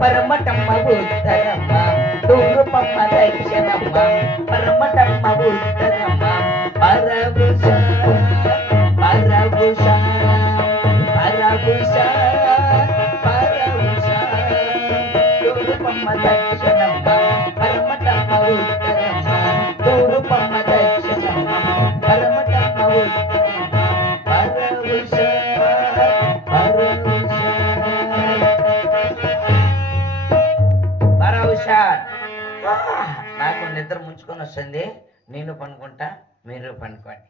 పరమటమ్మ ఉత్తరమ్మ తూర్పమ్మ దక్షిణమ్మ పరమటమ్మ ఉత్తరమ్మ పరభుష పరభుష పరభుష పరభుష తూర్పమ్మ దక్షిణమ్మ పరమటమ్మ ఉత్తరమ్మ తూర్పమ్మ దక్షిణమ్మ పరమటమ్మ ఉత్తరమ్మ పరభుష పరభుష పరభుష. నాకు నిద్ర ముంచుకొని వస్తుంది, నేను పనుకుంటా, మీరు పనుకోండి.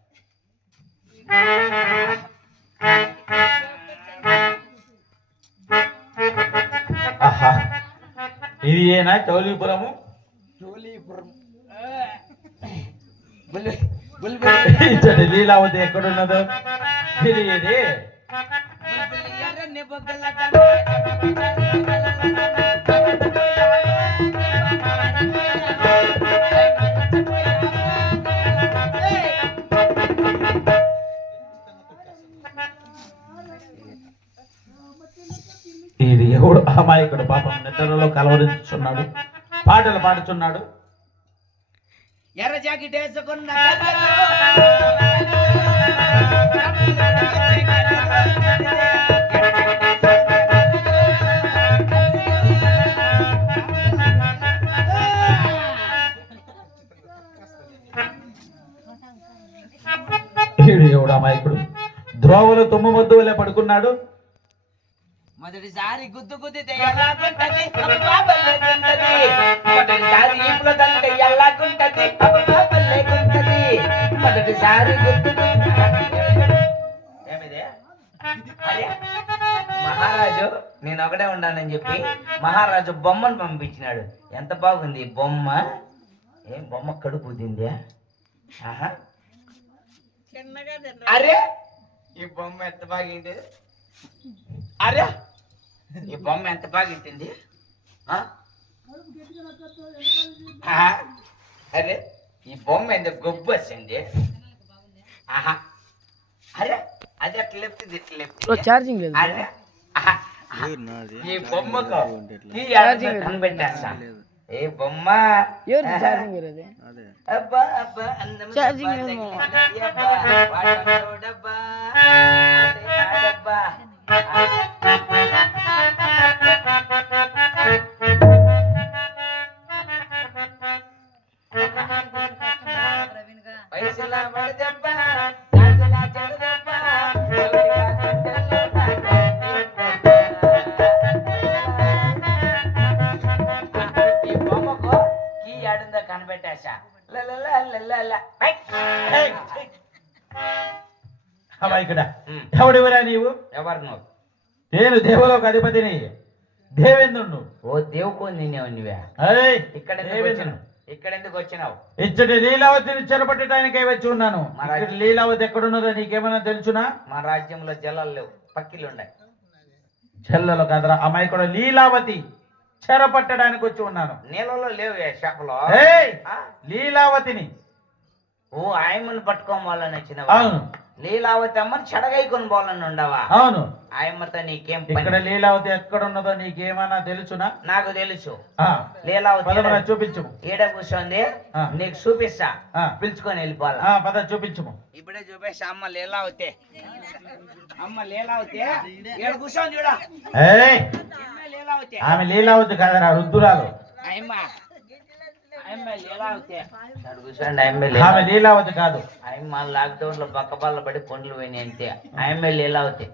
ఆహా, ఇది ఏనా చౌలీపురము? ఇచ్చటి లీలావతి ఎక్కడున్నదో తెలియదే. ఇది ఎవడు అమాయకుడు పాపం నిద్రలో కలవరించున్నాడు, పాటలు పాడుచున్నాడు. ఎర్ర జాకెట్ వేసుకున్న ఎవడు అమాయకుడు ద్రోవలు తుమ్ము మొద్దు వల్లే పడుకున్నాడు. మొదటిసారి గుద్దు గుద్దితే ఎలాగుంటది మొదటిసారి ఇప్పుడు తంటే ఎలాగుంటది లేకుంటది మొదటిసారి గుద్దు ఏమిదే. అరే మహారాజు నేను ఒకటే ఉన్నానని చెప్పి మహారాజు బొమ్మను పంపించినాడు. ఎంత బాగుంది బొమ్మ. ఏం బొమ్మ కడుపు తిందే. ఆహా, అరే ఈ బొమ్మ ఎంత బాగింది. అరే ఈ బొమ్మ ఎంత బాగింటుంది. అరే ఈ బొమ్మ ఎంత గొప్ప వచ్చింది. ఆహా, అరే అది అట్లా లేపుతుంది ఇట్లా లేపుతుంది. ఛార్జింగ్ లేదు. అరే ఈ బొమ్మకు కనిపెట్టేస్తా. ఏ బొమ్మ అబ్బా అబ్బా డబ్బా పైసలా పడదబ్బా రాజలా చెడదబ్బా ఈ బొమ్మకు కీ ఆడుందో కనిపెట్టేసా. అమాయకుడా, ఎవడివరా నీవు? ఎవరు నువ్వు? నేను దేవలోక అధిపతిని దేవేంద్రుడు. ఓ దేవుకోని నిన్నే నువ్వే. ఇక్కడ ఎందుకు వచ్చినావు? ఇచ్చటి లీలావతిని చెరపట్టడానికే వచ్చి ఉన్నాను. లీలావతి ఎక్కడున్నదో నీకేమైనా తెలుసునా? మా రాజ్యంలో జలాలు లేవు, పక్కిలు ఉన్నాయి. చెల్లెలు కదరా అమాయకుడు, లీలావతి చెరపట్టడానికి వచ్చి ఉన్నాను. నీళ్ళలో లేవు షాపులో. లీలావతిని ఓ ఆయమ్మను పట్టుకోవాలని వచ్చిన. అవును. లీలావతి అమ్మని చెడగై కొని పోవాలని ఉండవా? అవును. ఆయమ్మతో నీకేం? ఇక్కడ లీలావతి ఎక్కడున్నదో నీకేమైనా తెలుసునా? నాకు తెలుసు. లీలావతి చూపించు. ఏడ కూర్చోంది, నీకు చూపిస్తా. పిలుచుకొని వెళ్ళిపోవాలి. పద చూపించు. ఇప్పుడే చూపిస్తా. అమ్మ లీలావతి, అమ్మ లీలావతి ఏడ కూర్చోంది చూడ. ఆమె లీలావతి కాదరా, రుద్దురాలు. ఆమె లీలావతి కాదు. ఆయమ్మ లాక్డౌన్ లో బక్కబాళ్ళ పడి పండ్లు పోయినాయి అంతే. ఆయమ్మ లీలావతి.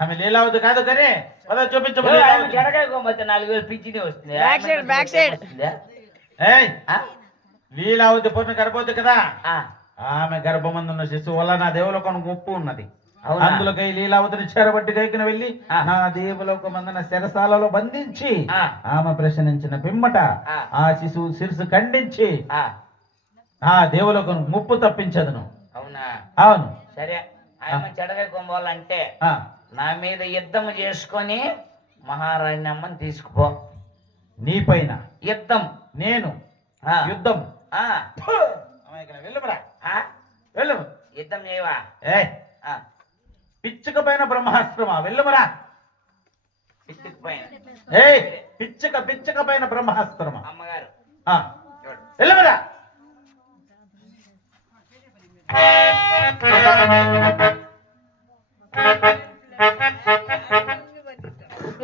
ఆమె లీలావతి కాదు కానీ చూపించు. జడగోమతి 4,000 పింఛనే వస్తుంది. లీలావతి పూర్ణ గర్భవతి కదా. ఆమె గర్భమందున్న శిశువు వల్ల నా దేవులకు ముప్పు ఉన్నది. అందులోకై లీలావతిని చేరబట్టి గైకిన వెళ్ళి నా దేవులోక మందన శరసాలలో బంధించి ఆమె ప్రశ్నించిన పిమ్మట ఆ శిశువు శిరసు ఖండించి ఆ దేవులోక ముప్పు తప్పించదును. అవునా? అవును. సరే, ఆమె చెడగై కొమ్మాలంటే నా మీద యుద్ధం చేసుకొని మహారాణి అమ్మని తీసుకుపో. నీ పైన యుద్ధం? నేను యుద్ధం? వెళ్ళురా, వెళ్ళు. యుద్ధం చేయవా? పిచ్చుక పైన బ్రహ్మాస్త్రమా? వెళ్ళుమరా. పిచ్చికి పైన ఏయ్ పిచ్చక పిచ్చక పైన బ్రహ్మాస్త్రమా అమ్మగారు చూడు. వెళ్ళమరా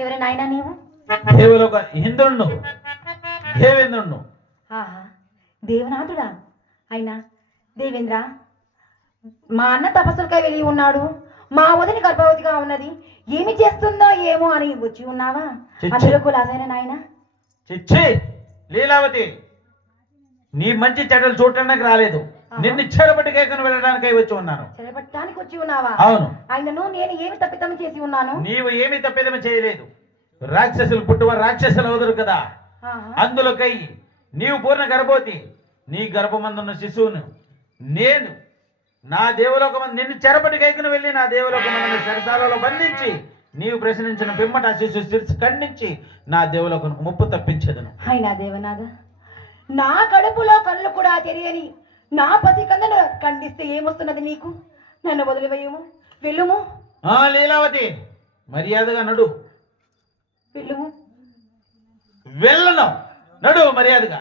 ఎవరి నాయనా నీవు? దేవులొక ఇంద్రుణ్ణు దేవేంద్రుణ్ణు. ఆహా, దేవనాథుడా? అయినా దేవేంద్ర, మా అన్న తపస్సులకై వెళ్ళి ఉన్నాడు, మా వదిని గర్భవతిగా ఉన్నది, ఏమి చేస్తుందో ఏమో అని వచ్చి ఉన్నావా? చిచ్చి. అందులో కులాసైన నాయన. చిచ్చి లీలావతి, నీ మంచి చెడ్డలు చూడటానికి రాలేదు, నిన్ను చెరబట్టి కేకను వెళ్ళడానికై వచ్చి ఉన్నాను. చెరపట్టడానికి వచ్చి ఉన్నావా? అవును. ఆయనను నేను ఏమి తప్పిదం చేసి ఉన్నాను? నీవు ఏమీ తప్పిదమ చేయలేదు. రాక్షసులు పుట్టువ రాక్షసులు వదురు కదా, ఆహా. అందులోకై నీవు పూర్ణ గర్భవతి, నీ గర్భమందున్న శిశువును నేను నా దేవలోకమందు నిన్ను చెరపటి కైకును వెళ్ళి నా దేవలోకమందున్న సరసాలలో బంధించి నీవు ప్రశ్నించిన పిమ్మట ఆ శిశువు శిరస్సు ఖండించి నా దేవలోకమునకు ముప్పు తప్పించదును. అయినా దేవనాథ, నా కడుపులో కళ్ళు కూడా తెలియని నా పసి కన్నును ఖండిస్తే ఏమొస్తున్నది నీకు? నన్ను వదిలివేయము, వెళ్ళుము. లీలావతి, మర్యాదగా నడు. వెళ్ళుము. వెళ్ళను, నడు మర్యాదగా.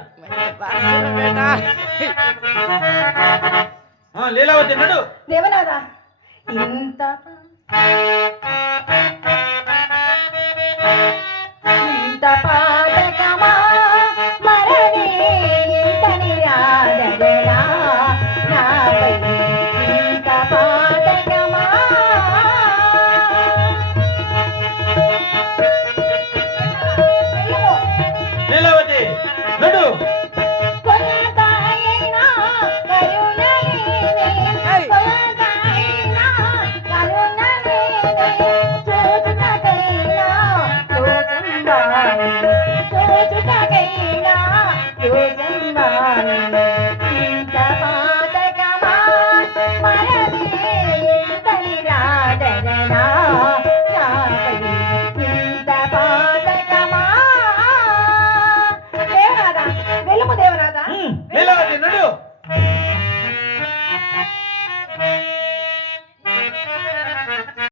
లీలావతి నడు. దేవనాథ, ఇంత ఇంత పాటకమా మరనే ఇంత నిరాదరణ నాపై ఇంత పాటకమా. వెళ్ళుము. లీలావతి నడు. కొలతాయినా కరుణలేనే, కొలతాయినా కరుణలేనే, చూచుటకైనా చూచుండాలి.